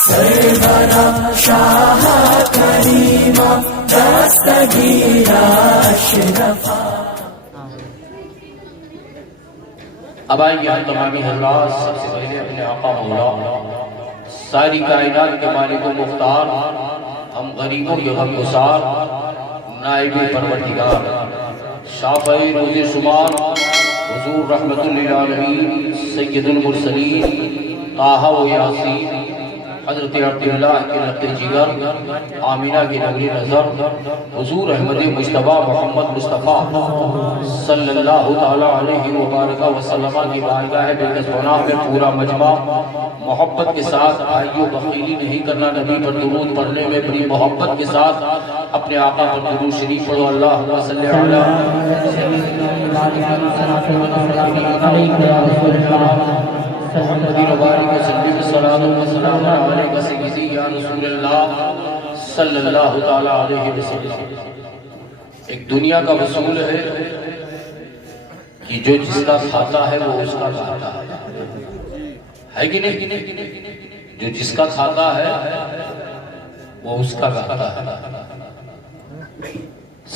سرورا شاہ کریما دستگیرا اشرفا. اب آئیے ہم تمامی حضرات سب سے پہلے اپنے آقا مولا ساری کائنات کے مالک و مختار ہم غریبوں کے غمگسار نائب پروردگار شافعی روز شمار حضور رحمت للعالمین سید المرسلین طٰہٰ و یاسین حضرت عبداللہ کے رقِ جگر آمینہ کے نور نظر حضور احمد مجتبیٰ محمد مصطفیٰ صلی اللہ تعالیٰ علیہ وبارک وسلم کی بارگاہ بالکس پناہ میں پورا مجمع محبت کے ساتھ آئیو بخیلی نہیں کرنا. نبی پر درود پڑھنے میں بڑی محبت کے ساتھ اپنے آقا پر درود شریف پڑھو. اللہم صلی محمد مبارک وسلم الصلاۃ والسلام علیک سیدی یا رسول اللہ صلی اللہ تعالیٰ علیہ وسلم. ایک دنیا کا اصول ہے کہ جو جس کا کھاتا ہے وہ اس کا کھاتا ہے کہ نہیں؟ جو جس کا کھاتا ہے وہ اس کا کھاتا ہے.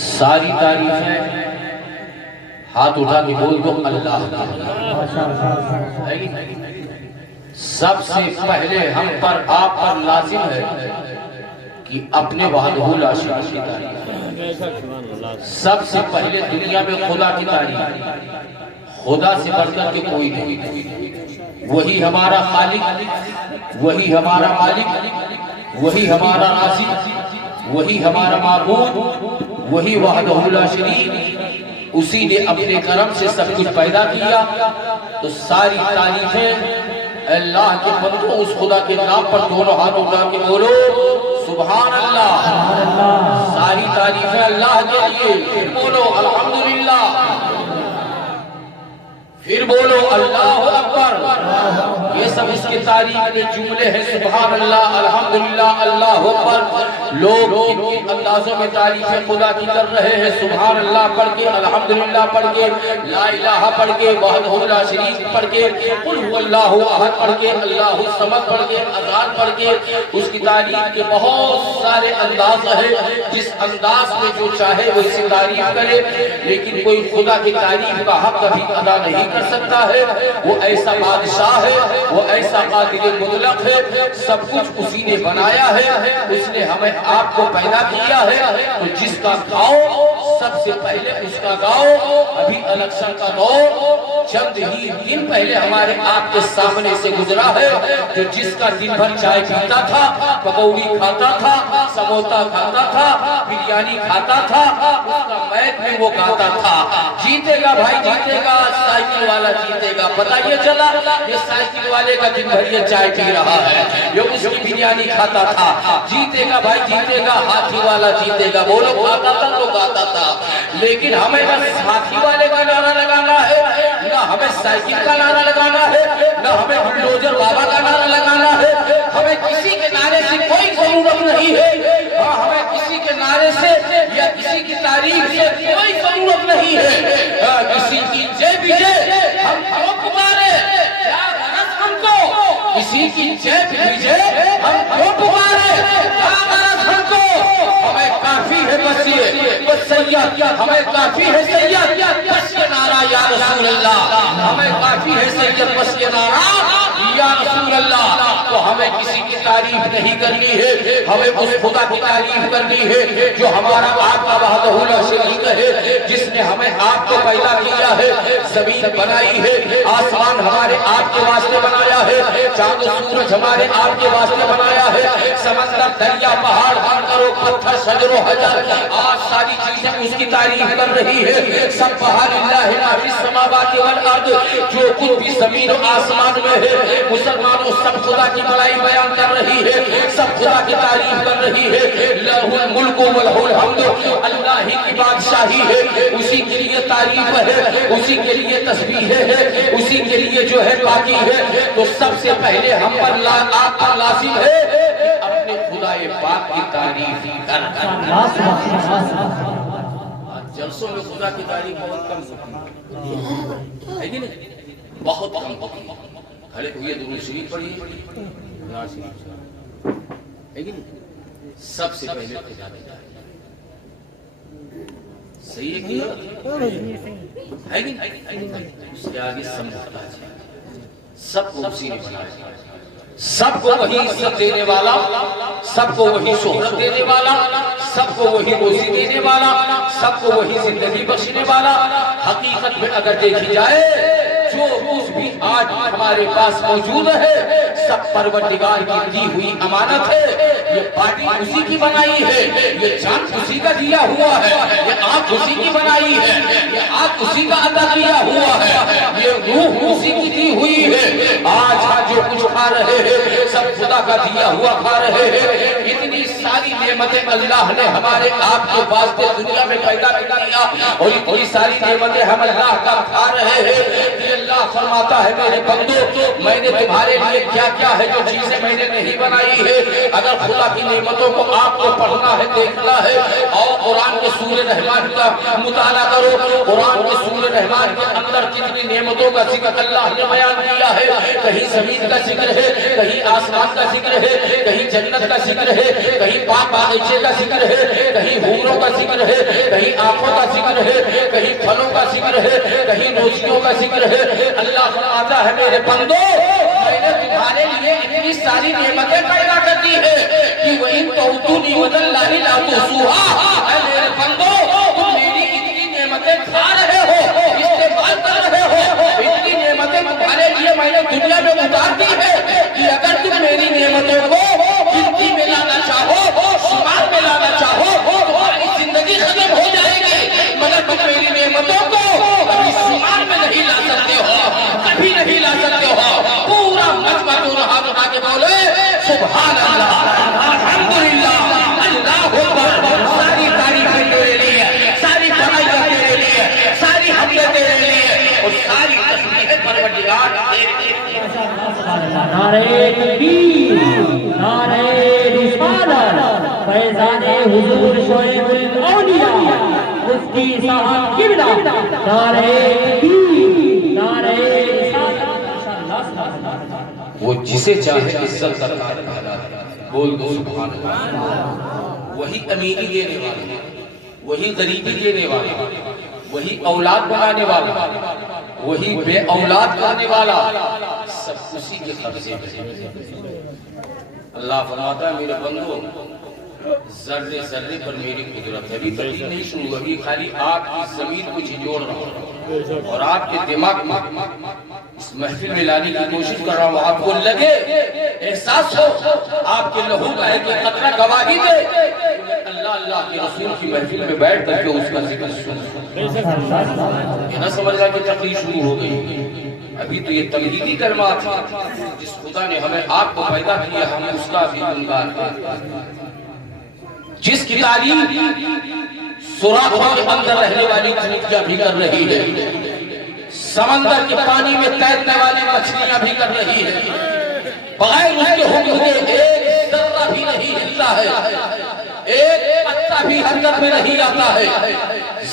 ساری تعریفیں ہاتھ اٹھا کے بول دو اللہ کی. سب سے پہلے ہم پر آپ پر لازم ہے کہ اپنے وحدہ لا شریک کی تعریف. سب سے پہلے دنیا میں خدا کی تعریف. خدا سے بڑھ کر کے کوئی نہیں. وہی ہمارا خالق, وہی ہمارا مالک, وہی ہمارا رازق, وہی ہمارا معبود, وہی وحدہ لا شریک. اسی نے اپنے کرم سے سب کچھ پیدا کیا. تو ساری تعریفیں اللہ کے بندوں اس خدا کے نام پر دونوں ہاتھ اٹھا کے بولو سبحان اللہ. ساری تعریفیں اللہ کے لیے. پھر بولو الحمدللہ. پھر بولو اللہ اکبر. یہ سب اس کی تعریف کے جملے ہیں. سبحان اللہ, الحمدللہ, اللہ اکبر. لوگ کن اندازوں میں تعریفیں خدا کی کر رہے ہیں. سبحان اللہ پڑھ کے, الحمدللہ پڑھ کے, لا الہ پڑھ کے, وحدہ لا شریک پڑھ کے, قل هو اللہ احد پڑھ کے, اللہ الصمد پڑھ کے, اذان پڑھ کے. اس کی تعریف کے بہت سارے انداز ہیں. جس انداز میں جو چاہے وہ اسی تعریف کرے. لیکن کوئی خدا کی تعریف کا حق کبھی ادا نہیں کر سکتا ہے. وہ ایسا بادشاہ ہے, وہ ایسا قادر مطلق ہے. سب کچھ اسی نے بنایا ہے. اس نے ہمیں آپ کو پیدا کیا ہے. تو جس کا گاؤ سب سے پہلے اس کا گاؤ. ابھی الیکشن کا دور چند ہی دن پہلے ہمارے آپ کے سامنے سے گزرا ہے. جو جس کا دن بھر چائے پیتا تھا, پکوڑی کھاتا تھا, سموسا کھاتا تھا, بریانی کھاتا تھا, اس کا میک میں وہ گاتا تھا جیتے گا بھائی جیتے گا, سائیکل والا جیتے گا. پتہ یہ چلا یہ سائیکل والے کا دن بھر یہ چائے پی رہا ہے. یہ اس کی بریانی کھاتا تھا. جیتے گا بھائی جیتے گا, ہاتھی والا جیتے گا. وہ لوگ کھاتا تھا تو گاتا تھا. لیکن ہمیں نہ ہاتھی والے کا نعرہ لگانا ہے, نہ ہمیں سائیکل کا نعرہ لگانا ہے, نہ ہمیں بلڈوزر بابا کا نعرہ لگانا ہے. ہمیں کسی کے نعرے سے کوئی ضرورت نہیں ہے. ہمیں کسی کے نعرے سے یا کسی کی تعریف سے کوئی ضرورت نہیں ہے. کسی کی جے بھی جے ہم کیوں پکارے, کیا غرض ہم کو کسی کی جے بھی جے ہم کیوں پکارے, کیا غرض ہم کو. ہمیں کافی ہے بس یہ بس سید, ہمیں کافی ہے سید بس یہ نعرہ یا رسول اللہ. ہمیں کافی ہے سید بس یہ نعرہ یا رسول اللہ. تو ہمیں کسی کی تعریف نہیں کرنی ہے, ہمیں اس خدا کی تعریف کرنی ہے جو ہمارا آپ کا وحدہ لا شریک ہے, جس نے ہمیں آپ کو پیدا کیا ہے, زمین بنائی ہے, آسمان ہمارے آپ کے واسطے بنایا ہے, چاند و سورج ہمارے آپ کے واسطے بنایا ہے, سمندر دریا پہاڑ کرو پتھر شجر و حجر, آج ساری چیزیں اس کی تعریف کر رہی ہے. سبحان اللہ ما فی السماوات والارض, جو کچھ بھی زمین و آسمان میں ہے مسلمانوں سب خدا کی بڑائی بیان کر رہی ہے, سب خدا کی تعریف کر رہی ہے. لہ الملک و لہ الحمد, اللہ ہی کی بادشاہی ہے, اسی کے لیے تعریف ہے, اسی کے لیے تسبیح ہے, اسی کے لیے جو ہے پاکی ہے. تو سب سے پہلے ہم پر آپ پر لازم ہے اپنے خدا پاک کی تعریف کرنا. جلسوں میں خدا کی تعریف بہت کم ہے کہ نہیں, بہت کم. کھڑے ہوئے درود شریف پڑھیے, لیکن سب سے پہلے خدا نے ڈالی. صحیح ہے کہ اس کے آگے سمجھتا ہے سب کو اسی نے بنایا, سب کو وہی عزت دینے والا, سب کو وہی شہرت دینے والا, سب کو وہی روزی دینے والا, سب کو وہی زندگی بخشنے والا. حقیقت میں اگر دیکھی جائے جو کچھ بھی آج ہمارے پاس موجود ہے سب پروردگار کی دی ہوئی امانت ہے. یہ پارٹی اسی کی بنائی ہے, یہ جان اسی کا دیا ہوا ہے, یہ آنکھ اسی کی بنائی ہے, یہ آنکھ اسی کا عطا کیا ہوا ہے, یہ روح اسی کی دی ہوئی ہے. آج جو کچھ کھا رہے ہیں سب خدا کا دیا ہوا کھا رہے ہیں. اتنی ساری نعمتیں اللہ نے ہمارے آپ کے واسطے دنیا میں پیدا کیا اور اتنی ساری نعمتیں ہم اللہ کا کھا رہے ہیں. اللہ فرماتا ہے میرے بندو میں نے تمہارے لیے کیا کیا ہے جو چیزیں میں نے نہیں بنائی ہے. اگر خدا کی نعمتوں کو آپ کو پڑھنا ہے, دیکھنا ہے, اور قرآن کے سورہ رحمان کا مطالعہ کرو. قرآن کے سورہ رحمان کے اندر کتنی نعمتوں کا ذکر اللہ نے بیان کیا ہے. کہیں زمین کا ذکر ہے, کہیں آسمان کا ذکر ہے, کہیں جنت کا ذکر ہے, کہیں باغ باغیچے کا ذکر ہے, کہیں حوروں کا ذکر ہے, کہیں آنکھوں کا ذکر ہے, کہیں پھلوں کا ذکر ہے, کہیں روزیوں کا ذکر ہے. اللہ فرماتا ہے میرے بندو میں نے تمہارے لیے اتنی ساری نعمتیں پیدا کر دی ہے کہ وَإِن تَعُدُّوا نِعْمَتَ اللَّهِ لَا تُحْصُوهَا. اے میرے بندو تم میری اتنی نعمتیں کھا رہے ہو, استعمال کر رہے ہو, اتنی نعمتیں تمہارے لیے میں نے دنیا میں اتار دی ہے کہ اگر تم میری نعمتوں کو گنتی میں لانا چاہو, شمار میں لانا چاہو, تمہاری زندگی ختم ہو جائے گی, مگر تم میری نعمتوں کو کبھی شمار میں نہیں لا سکتے ہو, کبھی نہیں لا سکتے ہو. پورا مجمع تو رہا اٹھا کے بولے سبحان اللہ, الحمدللہ, اللہ اکبر. ساری تعریفیں تیرے لیے, ساری بڑائیاں تیرے لیے, ساری حمدیں تیرے لیے, اور ساری تسبیحیں پروردگار تیرے لیے. نعرہ تکبیر, نعرہ رسالت, فیضان حضور شعیب الاولیاء مفتی صاحب قبلہ, نعرہ تکبیر, نعرہ رسالت. وہ جسے چاہے عزت کرتا ہے, بول دو سبحان اللہ. وہی امیری دینے والا, وہی غریبی دینے والا, وہی اولاد بنانے والا, وہی بے اولاد کرنے والا, سب اسی کے قبضے میں. اللہ فرماتا ہے میرے بندو ذرے ذرے پر میری قدرت ہے. ابھی تقریر نہیں شروع, ابھی خالی آپ کی ضمیر کو جھنجھوڑ رہا ہوں اور آپ کے دماغ میں اس محفل میں لانے کی کوشش کر رہا ہوں. آپ کو لگے, احساس ہو, آپ کے لہو کا ایک قطرہ گواہی دے. اللہ کے رسول کی محفل میں بیٹھ کر کے اس کا ذکر سن. یہ نہ سمجھ رہا کہ تقریر شروع ہو گئی, ابھی تو یہ تمہیدی کلمات ہیں. جس خدا نے ہمیں آپ کو پیدا کیا ہم اس کا بھی گنگار کرتے ہیں. جس کی تعلیم سوراخوں کے اندر رہنے والی چیونٹیاں بھی کر رہی ہے, سمندر کے پانی میں تیرنے والی مچھلیاں بھی کر رہی ہے, بغیر اس کے حکم کے ایک ذرہ بھی نہیں ہلتا ہے, ایک پتا بھی حرکت میں نہیں آتا ہے.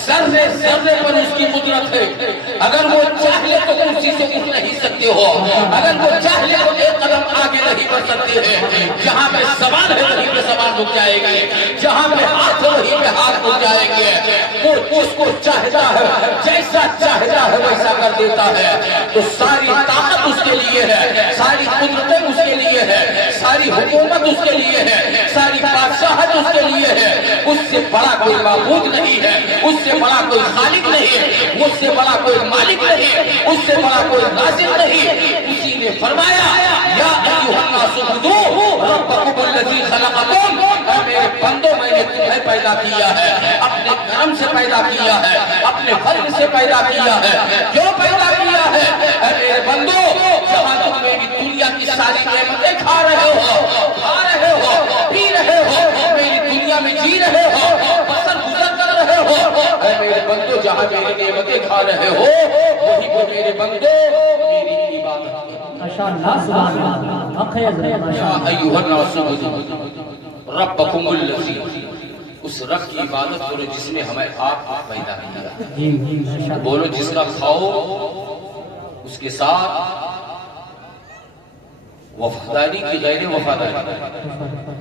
ذرے ذرے پر اس کی قدرت ہے. اگر وہ چاہے تو کرسی سے اٹھ نہیں سکتے ہو, اگر وہ چاہے تو ایک قدم آگے نہیں بڑھ سکتے ہیں. جہاں پہ زبان ہے وہیں پہ زبان رک جائے گی, جہاں پہ ہاتھ ہے وہیں پہ ہاتھ رک جائے گے. وہ اس کو چاہتا ہے, جیسا چاہتا ہے ویسا کر دیتا ہے. تو ساری طاقت اس کے لیے ہے, ساری قدرتیں اس کے لیے ہے, ساری حکومت اس کے لیے ہے, ساری بادشاہت اس کے لیے ہے. اس سے بڑا کوئی معبود نہیں ہے, اس سے بڑا کوئی خالق نہیں ہے, اس سے بڑا کوئی مالک نہیں, اس سے بڑا کوئی رازق نہیں. اسی نے فرمایا یا ایھا الناس اعبدوا ربکم الذی خلقکم. اے میرے بندو میں نے تمہیں پیدا کیا ہے, اپنے کرم سے پیدا کیا ہے, اپنے فضل سے پیدا کیا ہے. کیوں پیدا کیا ہے اے میرے بندو؟ جہاں تم میری دنیا کی ساری نعمتیں کھا رہے ہو, پی رہے ہو, میری دنیا میں جی رہے ہو, بسر گزر کر رہے ہو, اے میرے بندو جہاں میری نعمتیں کھا رہے ہو وہی پہ میرے بندو میری عبادت کرو. ماشاءاللہ, سبحان اللہ. یا ایھا الناس اعبدوا ربکم الذی, اس رب کی عبادت کرو جس نے ہمیں آپ پیدا کیا. بولو جس کا کھاؤ اس کے ساتھ وفاداری کی غیر وفاداری،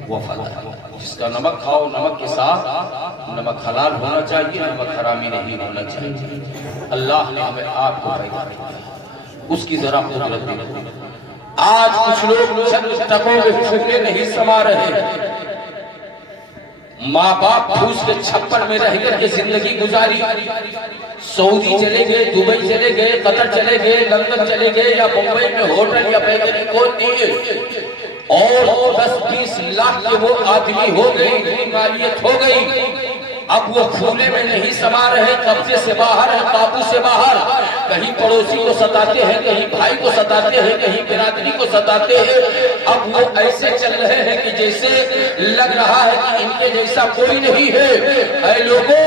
وفاداری جس کا نمک کھاؤ نمک کے ساتھ، نمک حلال ہونا چاہیے، نمک حرامی نہیں ہونا چاہیے۔ اللہ نے ہمیں آپ کو پیدا کیا، اس کی ذرا قدرت دی۔ آج کچھ لوگ چند ٹکوں میں پھرے نہیں سما رہے، ماں باپ پھوس کے چھپر میں رہ کر کے زندگی گزاری، سعودی چلے گئے، دبئی چلے گئے، قطر چلے گئے، لندن چلے گئے، یا بمبئی میں ہوٹل یا بیکری کھول دیے، اور 10-20 لاکھ کے وہ آدمی ہو گئی، مالیت ہو گئی۔ اب وہ کھولے میں نہیں سما رہے، قبضے سے باہر ہے، قابو سے باہر، کہیں پڑوسی کو ستاتے ہیں، کہیں بھائی کو ستاتے ہیں، کہیں برادری کو ستاتے ہیں۔ اب وہ ایسے چل رہے ہیں کہ جیسے لگ رہا ہے کہ ان کے جیسا کوئی نہیں ہے۔ اے لوگوں،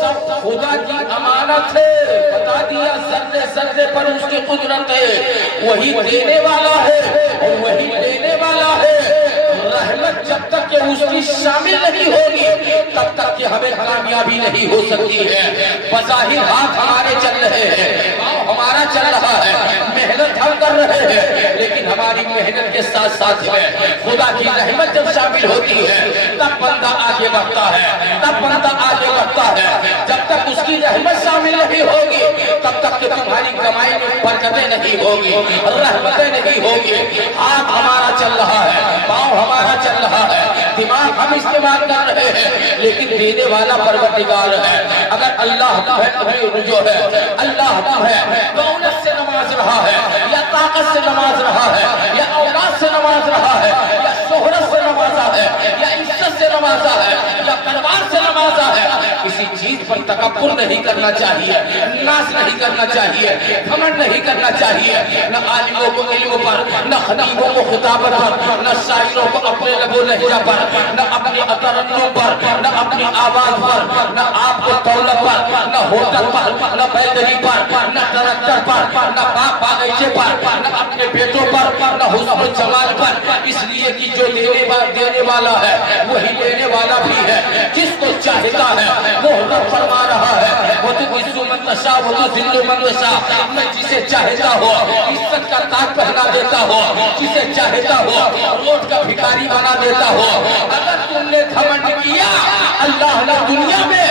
سب خدا کی امانت ہے، بتا دیا ذرے ذرے پر اس کی قدرت ہے، وہی دینے والا ہے اور وہی لینے والا ہے۔ رحمت جب تک کہ اس کی شامل نہیں ہوگی تب تک کہ ہمیں کامیابی نہیں ہو سکتی ہے۔ بظاہر ہاتھ ہمارے چل رہے ہیں، ہمارا چل رہا ہے، محنت ہم کر رہے ہیں، لیکن ہماری محنت کے ساتھ ساتھ خدا کی رحمت جب شامل ہوتی ہے تب بندہ آگے بڑھتا ہے، تب بندہ آگے بڑھتا ہے۔ جب تک اس کی رحمت شامل نہیں ہوگی تب تک کہ تمہاری کمائی میں برکتیں نہیں ہوگی، رحمتیں نہیں ہوگی۔ ہاتھ ہمارا چل رہا ہے، پاؤں ہمارا چل رہا ہے، دماغ ہم استعمال کر رہے ہیں، لیکن دینے والا پروردگار ہے۔ اگر اللہ کا ہے ابھی جو ہے، اللہ کا ہے، دولت سے نواز رہا ہے، یا طاقت سے نواز رہا ہے، یا اولاد سے نواز رہا ہے، یا شہرت سے نوازا ہے، یا عزت سے نوازا ہے، یا پروار سے نوازا ہے، کسی چیز پر تکبر نہیں کرنا چاہیے، ناز نہیں کرنا چاہیے، گھمنڈ نہیں کرنا چاہیے۔ نہ عالموں کو علم پر، نہ خطیبوں کو خطابت پر، نہ شاعروں کو اپنے لب و لہجہ پر، نہ اپنے ترنم پر، نہ اپنی آواز پر، نہ آپ کو دولت پر، نہ ہوٹل پر، نہ بیکری پر، نہ ٹریکٹر پر، نہ باغ باغیچے پر، نہ اپنے بیٹوں پر، نہ حسن و جمال پر، اس لیے کہ جو دینے والا ہے وہی لینے والا بھی ہے۔ جس کو چاہتا ہے وہ رب فرما رہا ہے، وہ تو عزو من تشاء وہ تو ذل من تشاء، میں جسے چاہتا ہو عزت کا تاج پہنا دیتا ہو، جسے چاہتا ہو روڈ کا بھکاری بنا دیتا ہو۔ اگر تم نے گھمنڈ کیا، اللہ نے دنیا میں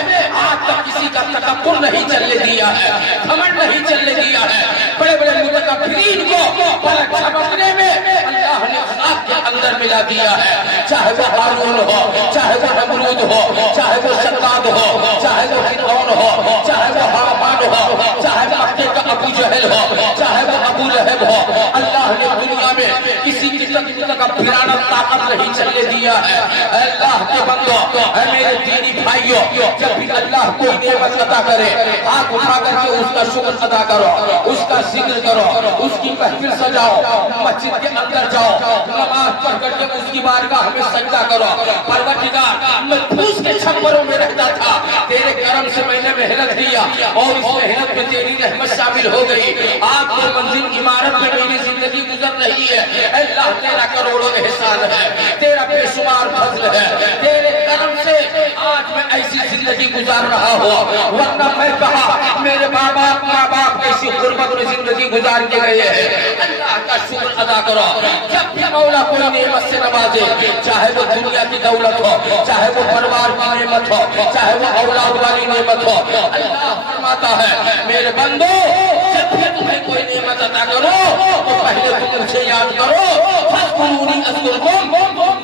آج تک کسی کا تکبر نہیں چلنے دیا ہے، گھمنڈ نہیں چلنے دیا ہے۔ بڑے بڑے متکبرین کو پلک جھپکنے میں اللہ نے خاک کے اندر ملا دیا ہے، چاہے وہ ہارون ہو، چاہے وہ نمرود ہو، چاہے وہ شداد ہو، چاہے وہ فرعون ہو، چاہے وہ حامان ہو، چاہے مکے کا ابو جہل ہو، چاہے وہ ابو لہب ہو۔ اللہ نے دنیا میں کسی کی تکبرانہ طاقت نہیں چلنے دیا ہے۔ اے اللہ کے بندو، اے میرے دینی بھائیوں، جب بھی اللہ کوئی نعمت عطا کرے ہاتھ اٹھا کر کے اس کا شکر ادا کرو، اس کا ذکر کرو، اس کی محفل سجاؤ، مسجد کے اندر جاؤ، نماز پڑھ کر کے اس کی بارگاہ میں سجدہ کرو۔ پروردگار، میں پھوس کے چھپروں میں رہتا تھا، تیرے کرم سے میں نے محنت کیا اور اس محنت میں تیری رحمت شامل ہو گئی۔ آج وہ منزل عمارت میں میری زندگی گزر رہی ہے۔ اے اللہ، تیرا کروڑوں احسان ہے، تیرا بے شمار فضل ہے، تیرے کرم سے آج میں ایسی زندگی گزار رہا ہوں، ورنہ میں کہا میرے ماں باپ ایسی غربت میں زندگی گزار کے گئے ہیں۔ اللہ کا شکر ادا کرو۔ جب بھی مولا کوئی نعمت سے نوازے، چاہے وہ دنیا کی دولت ہو، چاہے وہ پروار کی نعمت ہو، چاہے وہ اولاد والی نعمت ہو، اللہ فرماتا ہے میرے بندو، جب بھی تمہیں کوئی نعمت عطا کرو تو پہلے تم مجھے یاد کرو، فاذکرونی اذکرکم،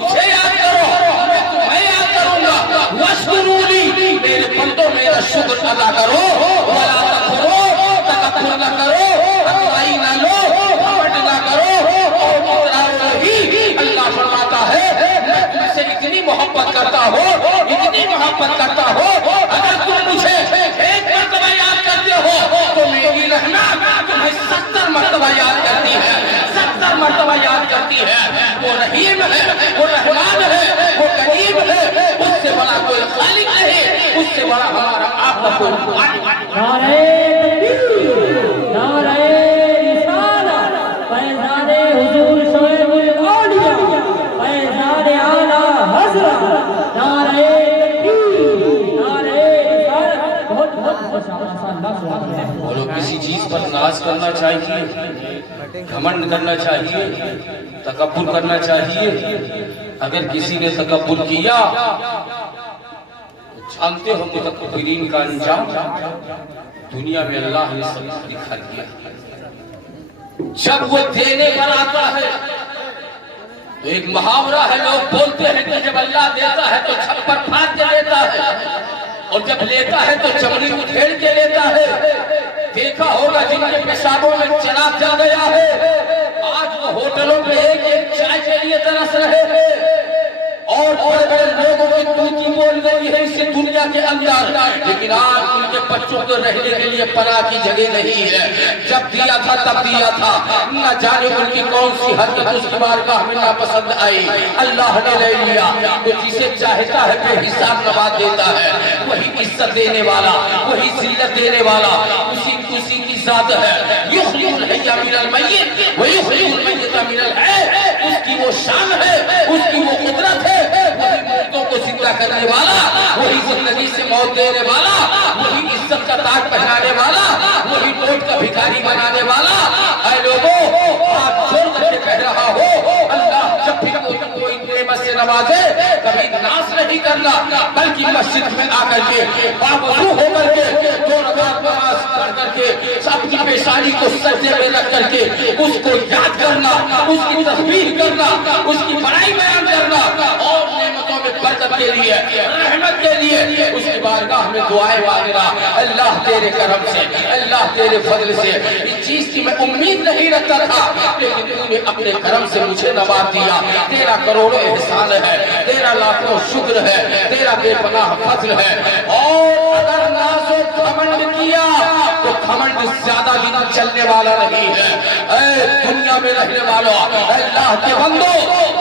مجھے یاد کرو میں تمہیں یاد کروں گا، واشکرونی، میرے بندو میرا شکر ادا کرو، ولا تکفروا، تکبر نہ کرو، اکبری نہ لو، گھمنڈ نہ کرو، اور اتراؤ نہیں۔ اللہ فرماتا ہے میں تم سے اتنی محبت کرتا ہوں، اتنی محبت کرتا ہوں، اگر تم مجھے ایک مرتبہ یاد کرتے ہو تو میری رحمت تمہیں 70 مرتبہ یاد کرتی ہے، 70 مرتبہ یاد کرتی ہے۔ وہ رحیم ہے، وہ رحمان ہے، وہ کریم ہے، اس سے بڑا کوئی خالق نہیں، اس سے بڑا ہمارا آپ کا کوئی نعرہ تکبیر، نعرہ رسالت، فیضان حضور شعیب الاولیاء، فیضان اعلیٰ حضرت، نعرہ تکبیر، نعرہ رسالت۔ بہت بہت بولو، کسی چیز پر ناز کرنا چاہیے، گھمنڈ کرنا چاہیے، تکبر کرنا چاہیے؟ اگر کسی نے تکبر کیا تو جانتے ہو متکبرین کا انجام دنیا میں اللہ نے سب دکھا دیا۔ جب وہ دینے پر آتا ہے تو ایک محاورہ ہے، لوگ بولتے ہیں کہ جب اللہ دیتا ہے تو چھپر پھاڑ کے لیتا ہے، اور جب لیتا ہے تو چمڑی ادھیڑ کے لیتا ہے۔ دیکھا ہوگا جن کے پیشابوں میں چراغ جا گیا ہے، آج وہ ہوٹلوں میں ایک چائے کے لیے ترس رہے ہیں، اور بڑے بڑے لوگوں کی توتی بول گئی ہے اس دنیا کے اندر، لیکن آج ان کے بچوں کو رہنے کے لیے پناہ کی جگہ نہیں ہے۔ جب دیا تھا تب دیا تھا، نہ جانے ان کی کون سی حرکت اس کی بارگاہ میں ناپسند آئی، اللہ نے لے لیا۔ تو جسے چاہتا ہے بے حساب نواز دیتا ہے، وہی عزت دینے والا، وہی ذلت دینے والا اسی کی ذات ہے۔ یحیی الحی من المیت ویحیی المیت من الحی، اس کی وہ شان ہے، اس کی وہ قدرت ہے، وہی مردوں کو زندہ کرنے والا، وہی زندگی سے موت دینے والا، وہی عزت کا تاج پہنانے والا، وہی نوٹ کا بھکاری بنانے والا۔ اے لوگوں، آپ جوڑ کر کے کہہ رہا ہو، اللہ جب بھی کوئی نعمت سے نوازے کبھی ناز نہیں کرنا، بلکہ مسجد میں آ کر کے باوضو ہو کر کے 2 رکعت نماز پڑھ کر کے سب کی پیشانی کو سجدے میں رکھ کر کے اس کو یاد کرنا، اس کی تسبیح کرنا، اس کی بڑائی بیان کرنا، اور نعمتوں میں برکت کے لیے، رحمت کے لیے اس کی بارگاہ میں دعائیں مانگنا۔ اللہ تیرے کرم سے، اللہ تیرے فضل سے، اس چیز کی میں امید نہیں رکھتا تھا، لیکن تو نے اپنے کرم سے مجھے نواز دیا۔ تیرا کروڑوں احسان ہے، تیرا لاکھوں شکر ہے، تیرا بے پناہ فضل ہے۔ اور اگر ناز و گھمنڈ کیا تو گھمنڈ زیادہ دن چلنے والا نہیں ہے۔ اے دنیا میں رہنے والوں، اللہ کے بندو،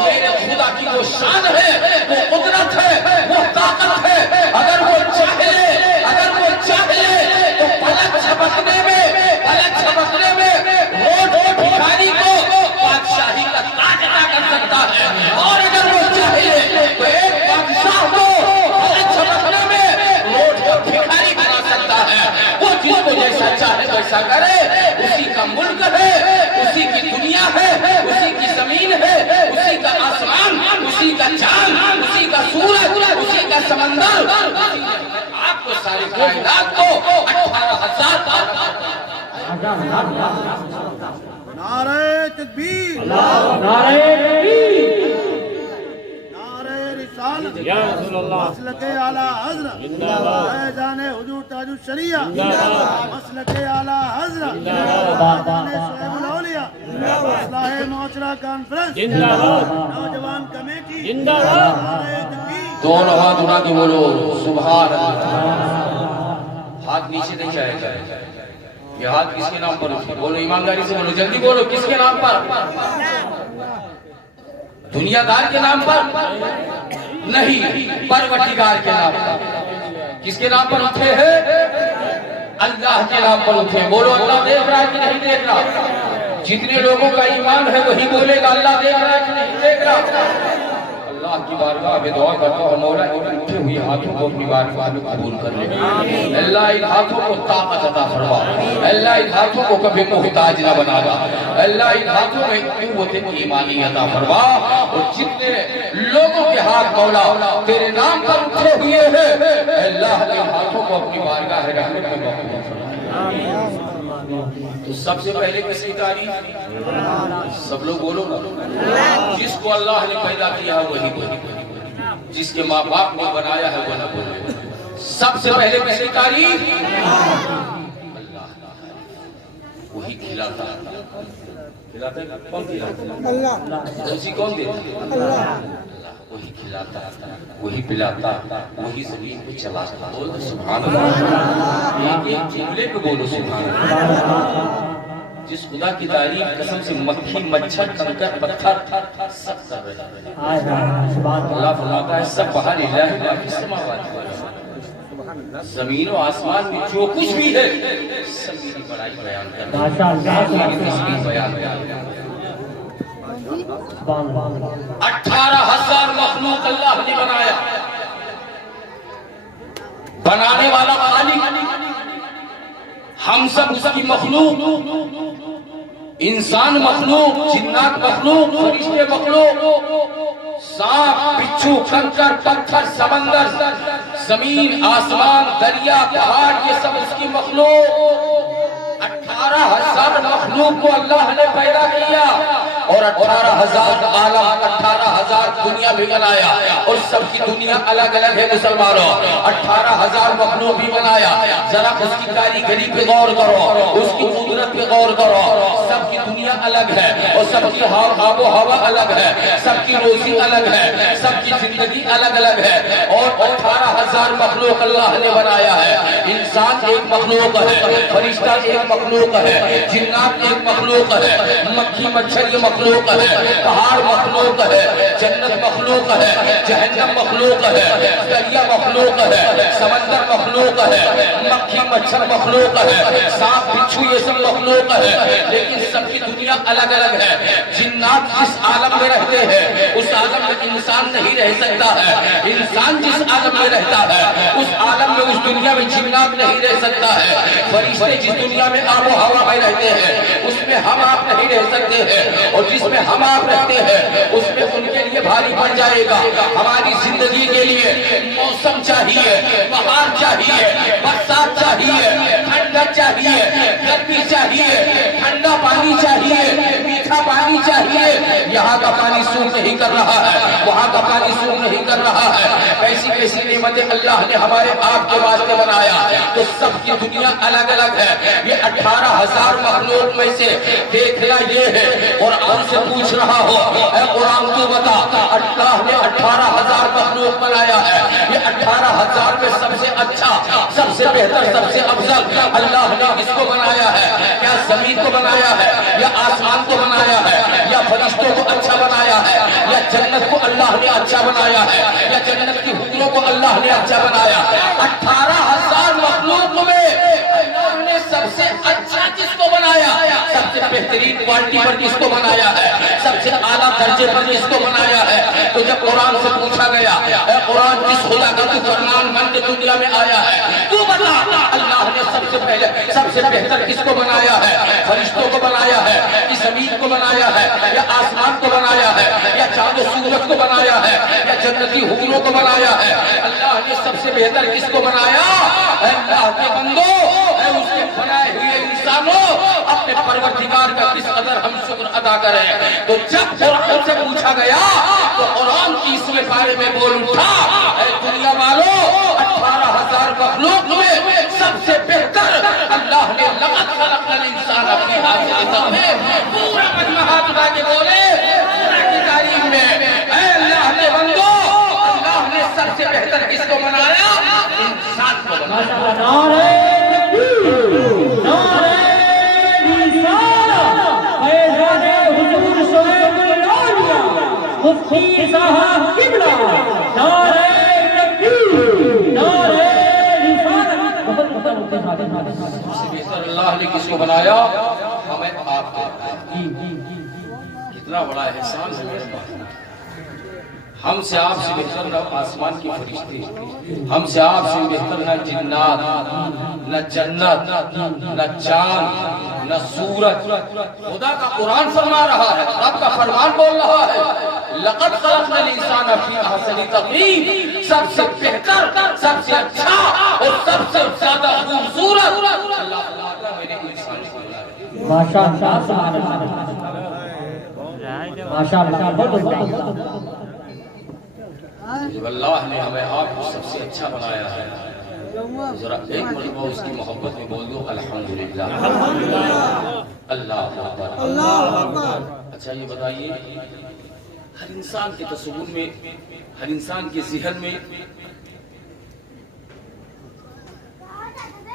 میرے خدا کی وہ شان ہے، وہ قدرت ہے، وہ طاقت ہے، اگر وہ چاہے تو پلک جھپکنے میں روڈ بھکاری کو بادشاہی کا تاج عطا کر سکتا ہے، اور اگر وہ چاہے تو ایک بادشاہ کو پلک جھپکنے میں روڈ بھکاری بنا سکتا ہے۔ وہ جس کو جیسا چاہے ویسا کرے، اسی کا ملک ہے، اسی کی دنیا ہے، اسی کی زمین ہے، اسی کا آسمان، اسی کا چاند، اسی کا سورج، اسی کا سمندر، آپ کو ساری کائنات کو 18,000 نعرہ تکبیر، نعرہ تکبیر، نعرہ رسالت، یا رسول اللہ، مسلک اعلی حضرت، فیضان حضور تاج الشریعہ، مسلک اعلی حضرت، فیضان شعیب الاولیاء، اصلاح معاشرہ کانفرنس، نوجوان کمیٹی، نعرہ تکبیر۔ دونوں ہاتھ اٹھا کے بولو سبحان اللہ۔ ہاتھ نیچے نہیں جائے گا۔ یہ ہاتھ کس کے نام پر اٹھے؟ بولو ایمانداری سے بولو، جلدی بولو، کس کے نام پر؟ دنیا دار کے نام پر نہیں، پروردگار کے نام پر۔ کس کے نام پر اٹھے ہیں؟ اللہ کے نام پر اٹھے۔ بولو اللہ دیکھ رہا ہے کہ نہیں دیکھ رہا؟ جتنے لوگوں کا ایمان ہے وہی بولے گا اللہ دیکھ رہا ہے کہ نہیں دیکھ رہا؟ اللہ کی بارگاہ میں دعا کرتا ہوں، مولا ان اٹھے ہوئی ہاتھوں کو اپنی بارگاہ میں قبول کر لے۔ اللہ ان ہاتھوں کو طاقت عطا فرما، اللہ ان ہاتھوں کو کبھی محتاج نہ بنا گا، اللہ ان ہاتھوں میں قوت ایمانی عطا فرما۔ اور جتنے لوگوں کے ہاتھ مولا تیرے نام پر اٹھے ہوئے ہیں، اللہ کے ہاتھوں کو اپنی بارگاہ رحمت میں مقبول فرما۔ تو سب سے پہلے کس کی تعریف؟ سب لوگ بولو نا، جس کو اللہ نے پیدا کیا ہے وہی بولے، جس کے ماں باپ نے بنایا ہے وہ نہ بولے۔ سب سے پہلے کس کی تعریف؟ اللہ، وہی کھلاتا ہے۔ کھلاتا ہے کون؟ کھلاتا ہے اللہ۔ روزی کون دیتا ہے؟ اللہ۔ وہی کھلاتا، وہی پلاتا، وہی زمین کو چلاتا۔ بولو سبحان اللہ، ایک جملے پہ بولو سبحان اللہ۔ جس خدا کی تعریف قسم سے مکھی، مچھر، کنکر، پتھر سب کر رہے ہیں۔ اللہ فرماتا ہے سب بہا للہ ما فی السماوات والارض، زمین و آسمان میں جو کچھ بھی ہے سب میری بڑائی بیان کرتا ہے، میری تسبیح بیان کرتا ہے۔ 18,000 مخلوق اللہ نے بنایا، بنانے والا خالق، ہم سب اس کی مخلوق، انسان مخلوق، جنات مخلوق، فرشتے مخلوق، سانپ، بچھو، کنکر، پتھر، سمندر، زمین، آسمان، دریا، پہاڑ، یہ سب اس کی مخلوق۔ 18,000 مخلوق کو اللہ نے پیدا کیا اور 18,000 عالم، 18,000 دنیا بھی بنایا، اور سب کی دنیا الگ الگ ہے مسلمانوں۔ 18,000 مخلوق بھی بنایا، ذرا اس کی کاریگری پہ غور کرو، اس کی قدرت پہ غور کرو۔ سب کی دنیا الگ ہے اور سب کی آب و ہوا الگ ہے، سب کی روزی الگ ہے، سب کی زندگی الگ الگ ہے، اور 18,000 مخلوق اللہ نے بنایا ہے۔ انسان ایک مخلوق ہے، فرشتہ ایک مخلوق ہے، جنات ایک مخلوق ہے، مکھی مچھر یہ مخلوق ہے، پہاڑ مخلوق ہے، جنت مخلوق ہے، جہنم مخلوق ہے، دریا مخلوق ہے، سمندر مخلوق ہے، مکھی مچھر مخلوق ہے، سانپ بچھو یہ سب مخلوق ہے، لیکن سب کی دنیا الگ الگ ہے۔ جنات جس عالم میں رہتے ہیں اس عالم میں انسان نہیں رہ سکتا ہے، انسان جس عالم میں رہتا ہے اس عالم میں، اس دنیا میں جنات نہیں رہ سکتا ہے۔ فرشتے جس دنیا میں آب و ہوا میں رہتے ہیں اس میں ہم آپ نہیں رہ سکتے ہیں، اور جس میں ہم آپ رہتے ہیں اس میں ان کے لیے بھاری پڑ جائے گا۔ ہماری زندگی کے لیے موسم چاہیے، بہار چاہیے، برسات چاہیے، ٹھنڈک چاہیے، گرمی چاہیے، ٹھنڈا پانی چاہیے، میٹھا پانی چاہیے۔ یہاں کا پانی سوکھ نہیں کر رہا ہے، وہاں کا پانی سوکھ نہیں کر رہا ہے۔ ایسی ایسی نعمتیں اللہ نے ہمارے آپ کے واسطے بنایا، تو سب کی دنیا الگ الگ ہے۔ یہ 18,000 مخلوق میں سے دیکھنا یہ ہے، قرآن سے پوچھ رہا ہو، اے قرآن تو بتا، اللہ نے 18,000 مخلوق بنایا ہے، یہ 18,000 میں سب سے اچھا، سب سے بہتر، سب سے افضل اللہ نے اس کو بنایا ہے؟ کیا زمین کو بنایا ہے، یا آسمان کو بنایا ہے، یا فرشتوں کو اچھا بنایا ہے، یا جنت کو اللہ نے اچھا بنایا ہے، یا جنت کی حوروں کو اللہ نے اچھا بنایا؟ 18,000 مخلوق میں اللہ نے سب سے اچھا کس کو بنایا، سب سے بہترین کوالٹی پر کس کو بنایا ہے، سب سے اعلیٰ درجے پر کس کو بنایا ہے؟ تو جب قرآن سے پوچھا گیا، اے قرآن کس خدا کا تو فرمان بند دنیا میں آیا ہے، تو بتا اللہ نے سب سے پہلے سب سے بہتر کس کو بنایا ہے؟ فرشتوں کو بنایا ہے، کہ زمین کو بنایا ہے، یا آسمان کو بنایا ہے، یا چاند و سورج کو بنایا ہے، یا جنتی حوروں کو بنایا ہے؟ اللہ نے سب سے بہتر کس کو بنایا؟ اے اللہ کے بندو، اے اس کے بنائے ہوئے انسانوں، اپنے پروردگار کا کس قدر ہم شکر ادا کریں۔ تو جب قرآن سے پوچھا گیا تو قرآن کی اس میں بارے میں بول اٹھا، اے دنیا والوں، 18,000 مخلوق میں سب سے بہتر اللہ نے لقد خلقنا الانسان فی احسن تقویم، پورا مجمع ہاتھ اٹھا کے بولے قرآن کی تعریف میں، اے اللہ کے بندو، اللہ نے سب سے بہتر کس کو بنایا؟ انسان کو بنایا۔ نعرہ تکبیر، نعرہ رسالہ، فیضان حضور شعیب الاولیاء، مفتی صاحب قبلہ، نعرہ تکبیر، نعرہ رسالہ۔ بہتر اللہ نے کس کو بنایا؟ ہمیں آپ کو۔ کتنا بڑا احسان ہے میرے پاس۔ ہم سے آپ سے بہتر نہ آسمان کی فرشتے، ہم سے آپ سے بہتر نہ جنات، نہ جنت، نہ چاند، نہ سورج۔ خدا کا قرآن فرما رہا ہے، رب کا فرمان بول رہا ہے، لقد خلقنا الانسان فی احسن تقویم، سب سے بہتر، سب سے اچھا اور سب سے زیادہ خوبصورت اللہ تعالیٰ میرے انسان کو بنایا۔ ماشاءاللہ، سبحان اللہ، ماشاءاللہ، بہت بہت جب اللہ نے ہمیں آپ کو سب سے اچھا بنایا ہے، ذرا ایک مرتبہ اس کی محبت میں بول دو الحمدللہ، اللہ اکبر۔ اچھا یہ بتائیے، ہر انسان کے تصور میں، ہر انسان کے ذہن میں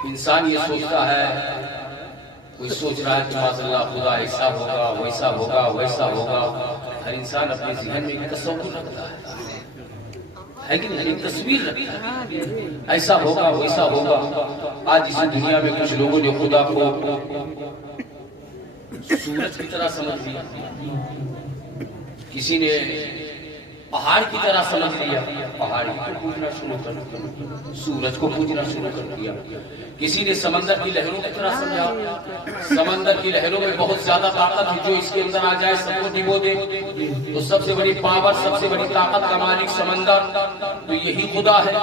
انسان یہ سوچتا ہے، کوئی سوچ رہا ہے کہ معاذ اللہ خدا ایسا ہوگا، ویسا ہوگا، ویسا ہوگا۔ ہر انسان اپنے ذہن میں ایک تصور رکھتا ہے کہ نہیں، تصویر رکھتا ہے، ایسا ہوگا، ویسا ہوگا۔ آج اس دنیا میں کچھ لوگوں نے خدا کو سورج کی طرح سمجھ لیا، کسی نے پہاڑ کی طرح سمجھ لیا، پہاڑ کو پوجنا شروع کر دیا، سورج کو پوجنا شروع کر دیا۔ کسی نے سمندر کی لہروں کی طرح سمجھا، سمندر کی لہروں میں بہت زیادہ طاقت ہے، جو اس کے اندر آ جائے سب کو ڈبو دے۔ تو سب سے بڑی پاور، سب سے بڑی طاقت کا مالک سمندر، تو یہی خدا ہے۔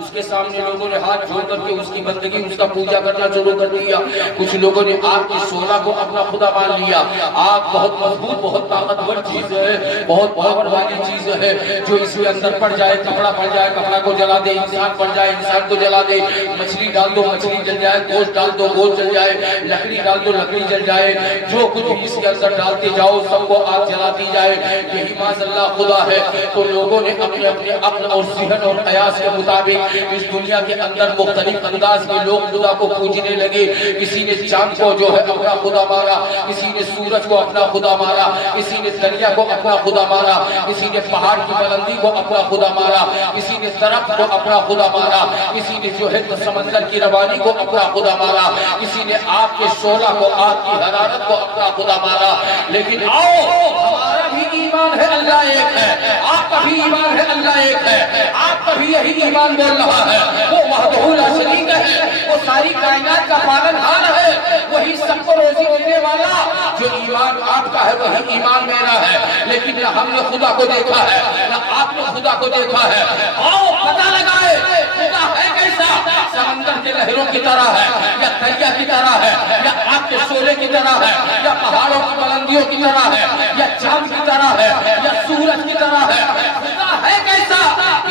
اس کے سامنے لوگوں نے ہاتھ جوڑ کر کے اس کی بندگی، اس کا پوجا کرنا شروع کر دیا۔ کچھ لوگوں نے آگ کی شعلہ کو اپنا خدا مان لیا۔ آگ بہت مضبوط، بہت طاقتور چیز ہے، بہت پاور والی چیز ہے، جو اس کے اندر پڑ جائے، کپڑا پڑ جائے کپڑا کو جلا دے، انسان پڑ جائے انسان کو جلا دے، مچھلی ڈال دو مچھلی جل جائے، گوشت ڈال دو گوشت جل جائے، لکڑی ڈال دو لکڑی جل جائے، جو کچھ اس کے اندر ڈالتے جاؤ سب کو آگ جلاتی جائے۔ یہی معاذ اللہ خدا ہے۔ تو لوگوں نے اپنے اپنے عقل اور ذہن اور قیاس کے مطابق اس دنیا کے اندر مختلف انداز میں لوگ خدا کو پوجنے لگے۔ کسی نے چاند کو جو ہے اپنا خدا مانا، کسی نے سورج کو اپنا خدا مانا، کسی نے دریا کو اپنا خدا مانا، کسی نے پہاڑ کی بلندی کو اپنا خدا مانا، کسی نے درخت کو اپنا خدا مانا، کسی نے جو ہے سمندر کی روانی کو اپنا خدا مانا، کسی نے آگ کے شعلہ کو، آگ کی حرارت کو اپنا خدا مانا۔ لیکن آؤ، ہمارا بھی ایمان ہے اللہ ایک ہے، آپ کا بھی ایمان ہے اللہ ایک ہے، آپ کا بھی یہی ایمان بول رہا ہے، وہ وحدہ لا شریک ہے، وہ ساری کائنات کا پالنہار ہے، وہی سب کو روزی دینے والا۔ جو ایمان آپ کا ہے وہی ایمان میرا ہے، لیکن نہ ہم نے خدا کو دیکھا ہے نہ آپ نے خدا کو دیکھا ہے۔ آؤ پتہ لگائے خدا ہے کیسا، سمندر کے لہروں کی طرح ہے یا دریا کی طرح ہے یا آگ کے شعلے کی طرح ہے یا پہاڑوں کی بلندیوں کی طرح ہے یا چاند کی طرح ہے یا سورج کی طرح ہے، خدا ہے کیسا؟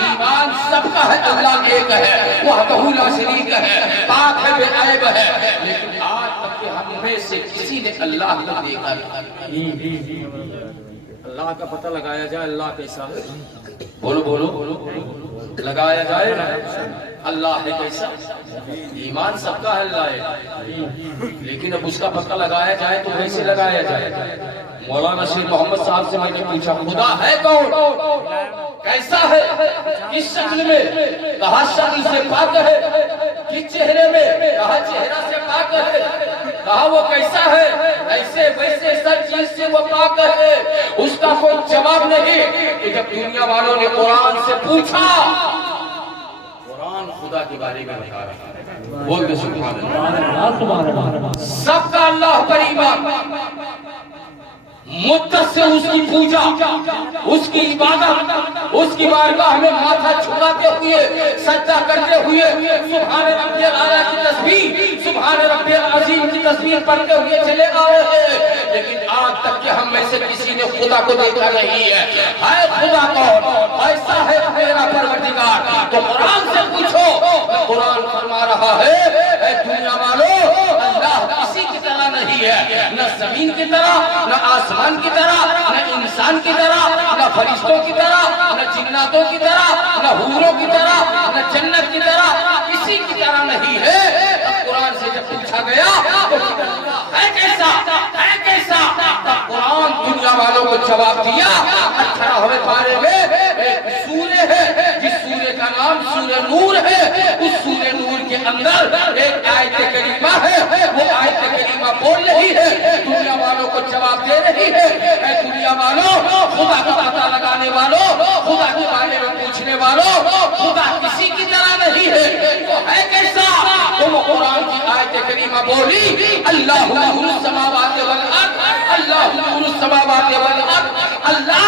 ایمان سب کا ہے، اللہ ایک ہے، وحدہ لا شریک ہے، پاک ہے، بے عیب ہے۔ لیکن آج تک کہ ہم میں سے کسی نے اللہ کو دیکھا نہیں۔ اللہ کا پتہ لگایا جائے اللہ کیسا ہے، بولو بولو لگایا جائے اللہ ہے کیسا۔ ایمان سب کا ہے اللہ ہے، لیکن اب اس کا پتہ لگایا جائے تو کیسے لگایا جائے؟ مولانا شیخ محمد صاحب سے میں نے پوچھا خدا ہے کون، کیسا ہے، کس شکل میں؟ کہا شکل سے پاک ہے، کس چہرے میں؟ کہا چہرہ سے پاک ہے، کہا وہ کیسا ہے، ایسے ویسے سب چیز سے وہ پاک ہے۔ اس کا کوئی جواب نہیں کہ جب دنیا والوں نے قرآن سے پوچھا، قرآن خدا کے بارے میں بتا رہا ہے، بول دے سبحان اللہ۔ سب کا اللہ پر ایمان، مدت سے اس کی پوجا، اس کی عبادت، اس کی بارگاہ میں ماتھا جھکاتے ہوئے، سجدہ کرتے ہوئے، سبحان ربی الاعلیٰ کی تسبیح، سبحان ربی العظیم کی تسبیح پڑھتے ہوئے چلے آ رہے ہیں۔ لیکن آج تک کہ ہم میں سے کسی نے خدا کو دیکھا نہیں ہے۔ ہے خدا کون؟ ایسا ہے میرا پروردگار۔ تو قرآن سے پوچھو، قرآن فرما رہا ہے اے دنیا والوں، اللہ کسی کی طرح نہیں ہے، نہ زمین کی طرح، نہ آسمان کی طرح، نہ انسان کی طرح، نہ فرشتوں کی طرح، نہ جناتوں کی طرح، نہ حوروں کی طرح، نہ جنت کی طرح، کسی کی طرح نہیں ہے۔ اب قرآن سے جب پوچھا گیا تو ہے کیسا، ہے کیسا، تب قرآن دنیا والوں کو جواب دیا۔ 18ویں پارے میں ایک سورہ ہے جس سورہ کا نام سورہ نور ہے، اس سورہ نور کے اندر ایک آیت کریمہ ہے، وہ آیت کریمہ بول رہی ہے، دنیا والوں کو جواب دے رہی ہے، اے دنیا والوں، خدا کا پتہ لگانے والوں، خدا کے بارے میں پوچھنے والوں، خدا کسی کی طرح نہیں ہے، وہ ہے کیسا؟ تو وہ قرآن کی آیت کریمہ بولی، اللہ نور السماوات والارض، اللہ نور السماوات والارض، اللہ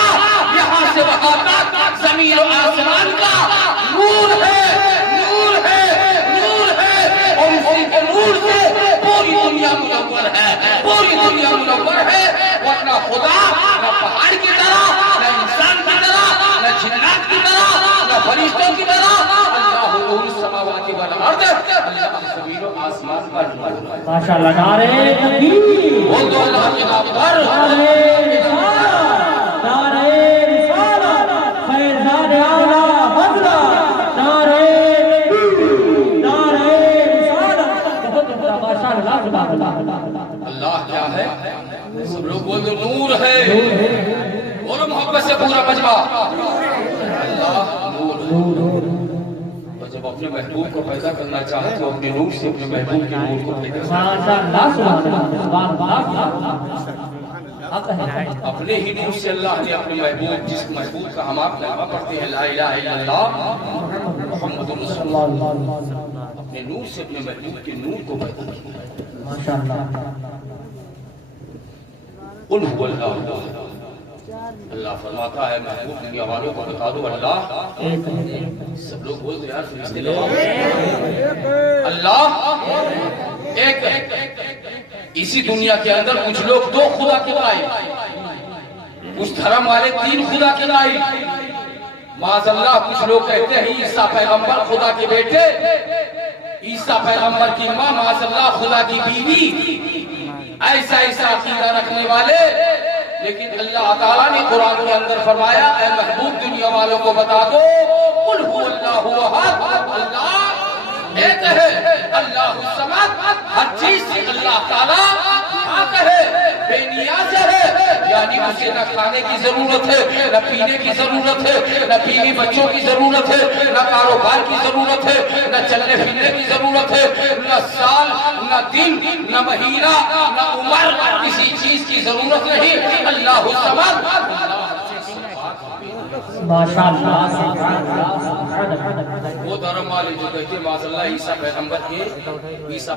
یہاں سے وہاں تک زمین و آسمان کا نور ہے، نور ہے، نور ہے، اور اسی کے نور سے پوری دنیا منور ہے، پوری دنیا منور ہے۔ ورنہ خدا نہ پہاڑ کی طرح، نہ انسان کی طرح، نہ جنات کی طرح، نہ فرشتوں کی طرح، اللہ نور السماوات والارض، اللہ زمین و آسمان کا نور ہے۔ ماشاءاللہ، نعرہ تکبیر، بول دو اللہ کے نام پر، نعرہ رسالت، نعرہ رسالت، فیضان اعلیٰ حضرت، نعرہ تکبیر، نعرہ رسالت، بہت ماشاءاللہ، سبحان اللہ۔ اللہ کیا ہے؟ سب لوگ بول دو نور ہے، بولو محبت سے پورا مجمع، اللہ نور ہے۔ اور جب اپنے محبوب کو پیدا کرنا چاہے تو اپنے نور سے اپنے محبوب کے نور کو پیدا کرنا۔ ماشاءاللہ، سبحان اللہ، سبحان اللہ۔ اپنے ہی نور سے اللہ نے اپنے محبوب، جس محبوب کا ہم آپ کلمہ پڑھتے ہیں لا الہ الا اللہ محمد رسول اللہ، اپنے نور سے اپنے محبوب کے نور کو پیدا کیا۔ قل هو اللہ، اللہ فرماتا ہے محبوب دنیا والوں کو بتا دو اللہ، سب لوگ بولتے ہیں فرشتے لوگ، اللہ ایک ہے۔ اسی دنیا کے اندر کچھ لوگ دو خدا کے قائل، کچھ دھرم والے تین خدا کے قائل، معاذ اللہ کچھ لوگ کہتے ہیں عیسیٰ پیغمبر خدا کے بیٹے، عیسیٰ پیغمبر کی ماں معاذ اللہ خدا کی بیوی، ایسا عقیدہ رکھنے والے۔ لیکن اللہ تعالیٰ نے قرآن کے اندر فرمایا اے محبوب دنیا والوں کو بتا دو قل هو اللہ احد، اللہ ایک ہے، اللہ الصمد، ہر چیز سے اللہ تعالیٰ پاک ہے، بے نیاز ہے، یعنی اسے نہ کھانے کی ضرورت ہے، نہ پینے کی ضرورت ہے، نہ بیوی بچوں کی ضرورت ہے، نہ کاروبار کی ضرورت ہے، نہ چلنے پھرنے کی ضرورت ہے، نہ سال، نہ دن، نہ مہینہ، نہ عمر، کسی چیز کی ضرورت نہیں۔ اللہ الصمد، وہ دھرم والے جو کہتے ہیں معاذ اللہ عیسیٰ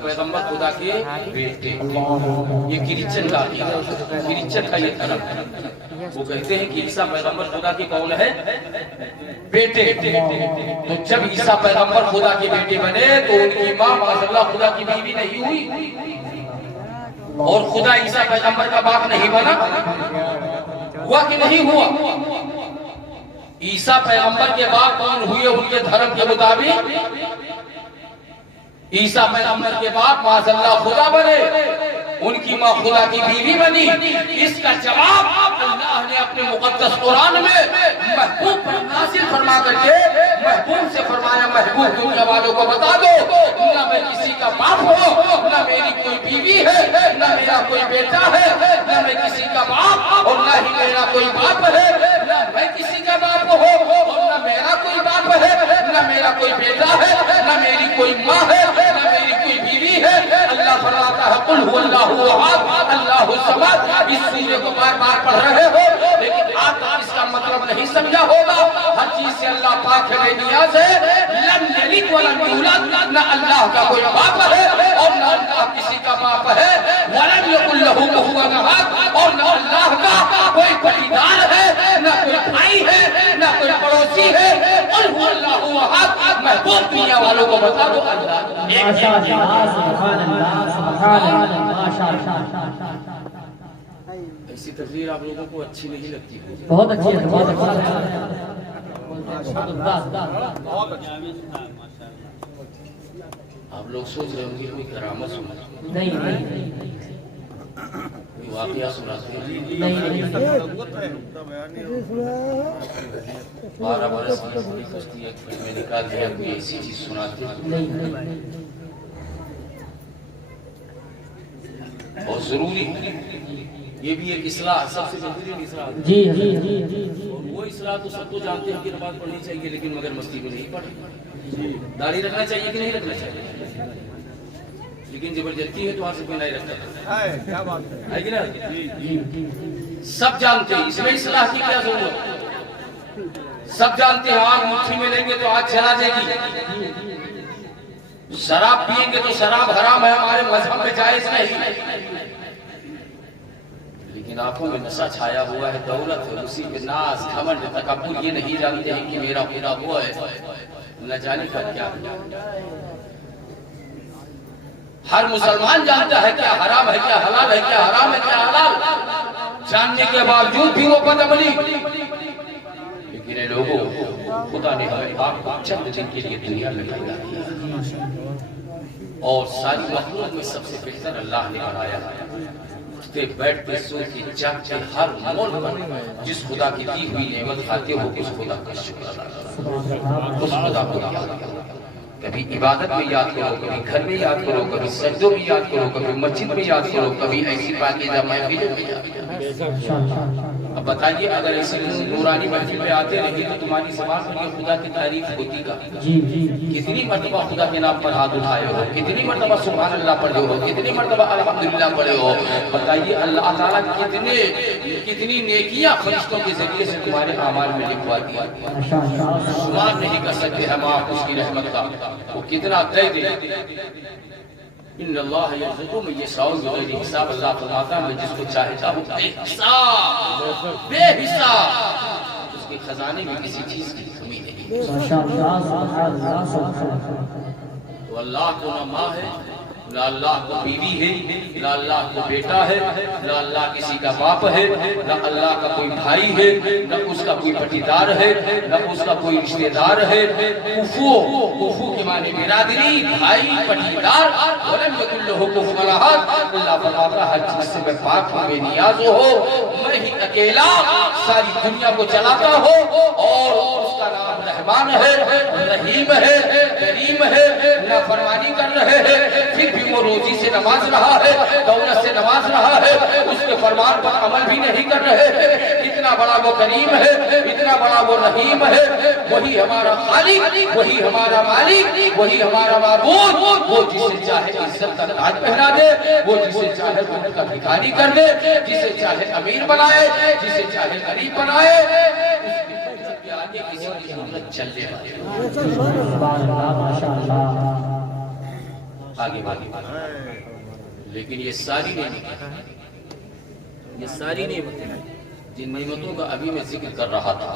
پیغمبر خدا کے بیٹے، یہ کرسچن کا عقیدہ، کرسچن کا یہ دھرم ہے، وہ کہتے ہیں کہ عیسیٰ پیغمبر خدا کے کون ہے بیٹے۔ تو جب عیسیٰ پیغمبر خدا کے بیٹے بنے تو ان کی ماں معاذ اللہ خدا کی بیوی نہیں ہوئی، اور خدا عیسیٰ پیغمبر کا باپ نہیں بنا، ہوا کہ نہیں ہوا؟ عیسیٰ پیغمبر کے باپ کون ہوئے ان کے دھرم کے مطابق؟ عیسیٰ پیغمبر کے باپ معاذ اللہ خدا بنے، ان کی ماں خدا کی بیوی بنی۔ اس کا جواب اللہ نے اپنے مقدس قرآن میں محبوب پر نازل فرما کر کے محبوب سے فرمایا محبوب دنیا والوں کو بتا دو نہ میں کسی کا باپ ہوں، نہ میری کوئی بیوی ہے، نہ میرا کوئی بیٹا ہے، نہ میں کسی کا باپ اور نہ ہی میرا کوئی باپ ہے، نہ میں کسی کا باپ ہوں اور نہ میرا کوئی باپ ہے، نہ میرا کوئی بیٹا ہے، نہ میری کوئی ماں ہے، نہ میری کوئی بیوی ہے۔ اللہ فرماتا ہے قل هو اللہ احد اللہ الصمد۔ اس سورے کو بار بار پڑھ رہے ہو لیکن آپ اس کا مطلب نہیں سمجھا ہوگا۔ ہر چیز سے اللہ پاک ہے، بے نیاز ہے، لم یلد ولم یولد، نہ اللہ کا کوئی باپ ہے اور نہ اللہ کسی کا باپ ہے، ولم یکن لہ کفوا احد، اور نہ اللہ کا کوئی پٹیدار ہے، نہ کوئی بھائی ہے، نہ کوئی پڑوسی ہے۔ قل هو اللہ احد، محبوب دنیا والوں کو بتا دو اللہ ایسی تقریر آپ لوگوں کو اچھی نہیں لگتی؟ بہت اچھی ہے، بہت اچھی ہے۔ آپ لوگ سوچ رہے ہوں گے کوئی کرامت سنا، نہیں، کوئی واقعہ سناتے ہیں؟ 12 برس کی زندگی کشتی ایک فلم میں نکال دیا، کوئی ایسی چیز سناتے ہیں؟ اور ضروری یہ بھی ایک اصلاح، سب سے بہترین اصلاح، اور وہ اصلاح تو سب کو جانتے ہیں کہ نماز پڑھنی چاہیے لیکن مگر مستی میں نہیں پڑھیں، داڑھی رکھنا چاہیے کہ نہیں رکھنا چاہیے، لیکن زبردستی ہے تو وہاں سے کوئی نہیں رکھتا ہے کہ نہیں؟ سب جانتے ہیں اس میں اصلاح کی کیا ضرورت، سب جانتے ہیں آگ مٹھی میں لیں گے تو آگ جلا جائے گی، شراب پئیں گے تو شراب حرام ہے، ہمارے مذہب میں جائز نہیں، لیکن آنکھوں میں نشہ چھایا ہوا ہے، دولت ہے، اسی پہ ناز گھمنڈ تکبر، یہ نہیں جانتے ہیں کہ میرا پورا وہ ہے، نہ جانے کا کیا ہے۔ ہر مسلمان جانتا ہے کیا حرام ہے، کیا حلال ہے، کیا حرام ہے، کیا حلال، جاننے کے باوجود بھی وہ بدعملی۔ لیکن اے لوگوں، خدا نے ہمیں آپ کو چند دن کے لیے دنیا میں پیدا کیا اور ساری مخلوق میں سب سے بہتر اللہ نے بنایا ہے۔ اٹھتے بیٹھتے سوتے جاگتے ہر موڑ پر جس خدا کی دی ہوئی نعمت کھاتے ہو اس خدا کا شکر ادا کرو، اس خدا کو یاد کرو، کبھی عبادت میں یاد کرو، کبھی گھر میں یاد کرو، کبھی سجدوں میں یاد کرو، کبھی مسجد میں یاد کرو، کبھی ایسی پاکیزہ محفلوں میں یاد کرو۔ اب بتائیے اگر ایسی نورانی محفل میں آتے رہے تو تمہاری زبان پر یہ خدا کی تعریف ہوتی کا؟ کتنی مرتبہ خدا کے نام پر ہاتھ اٹھائے ہو، کتنی مرتبہ سبحان اللہ پڑھے ہو، کتنی مرتبہ الحمدللہ پڑھے ہو؟ بتائیے اللہ تعالیٰ کتنی نیکیاں فرشتوں کے ذریعے سے تمہارے اعمال میں لکھوا دیا، شمار نہیں کر سکتے ہم آپ اس کی رحمت کا، وہ کتنا دے دے۔ ان اللہ یرزقو من یشاء بغیر حساب، اللہ فرماتا ہے میں جس کو چاہتا ہوں بے حساب، بے حساب، اس کے خزانے میں کسی چیز کی کمی نہیں۔ تو اللہ کو نہ ماں ہے، نہ اللہ کو بیوی ہے، نہ اللہ کو بیٹا ہے، نہ اللہ کسی کا باپ ہے، نہ اللہ کا کوئی بھائی ہے، نہ اس کا کوئی پٹیدار ہے، نہ اس کا کوئی رشتہ دار ہے۔ کفو کے معنی برادری، بھائی، پٹیدار، ولم یکن لہ کفوا احد۔ اللہ فرماتا ہے ہر چیز سے میں پاک ہوں، بے نیاز ہو، میں ہی اکیلا ساری دنیا کو چلاتا ہوں، اور اس کا نام رحمان ہے، رحیم ہے، کریم ہے۔ نافرمانی کر رہے ہیں پھر بھی وہ روزی سے نواز رہا ہے، دولت سے نواز رہا ہے، اس کے فرمان پر عمل بھی نہیں کر رہے ہیں۔ اتنا بڑا وہ کریم ہے، اتنا بڑا وہ رحیم ہے۔ وہی ہمارا خالق، وہی ہمارا مالک، وہی ہمارا معبود، وہ جسے چاہے عزت کا تاج پہنا دے، وہ جسے چاہے ان کا بھکاری کر دے، جسے چاہے امیر بنائے، جسے چاہے غریب بنائے، اس کے آگے کسی کی ضرورت چل دے۔ آگے لیکن یہ ساری نعمتیں جن نعمتوں کا ابھی میں ذکر کر رہا تھا،